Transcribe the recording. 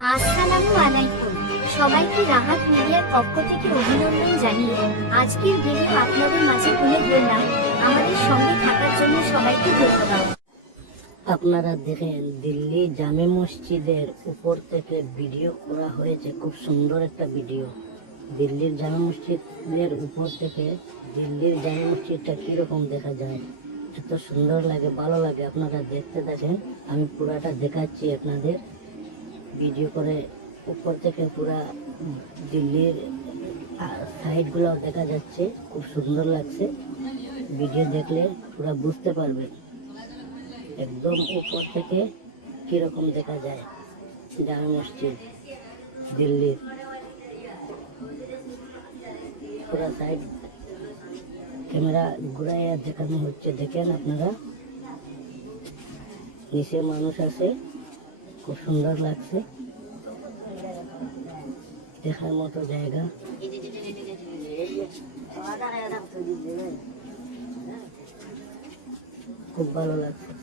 আসসালামু আলাইকুম। সবাইকে রাহাত মিডিয়ার পক্ষ থেকে অভিনন্দন জানিয়ে আজকের ভিডিও আপনাদের মাঝে তুলে ধরলাম। আমাদের সঙ্গে থাকার জন্য সবাইকে ধন্যবাদ। আপনারা দেখেন দিল্লি জামে মসজিদের উপর থেকে ভিডিও করা হয়েছে, খুব সুন্দর একটা ভিডিও। দিল্লির জামে মসজিদের উপর থেকে দিল্লির জামে মসজিদটা কিরকম দেখা যায়, এত সুন্দর লাগে, ভালো লাগে। আপনারা দেখতে থাকেন, আমি পুরাটা দেখাচ্ছি আপনাদের ভিডিও করে। উপর থেকে পুরা দিল্লির সাইডগুলো দেখা যাচ্ছে, খুব সুন্দর লাগছে। ভিডিও দেখলে পুরা বুঝতে পারবেন একদম উপর থেকে কিরকম দেখা যায় জামে মসজিদ দিল্লির। পুরা সাইড ক্যামেরা ঘুরাইয়া দেখানো হচ্ছে, দেখেন আপনারা। নিচে মানুষ আছে, খুব সুন্দর লাগছে, দেখার মতো জায়গা। খুব ভালো লাগছে।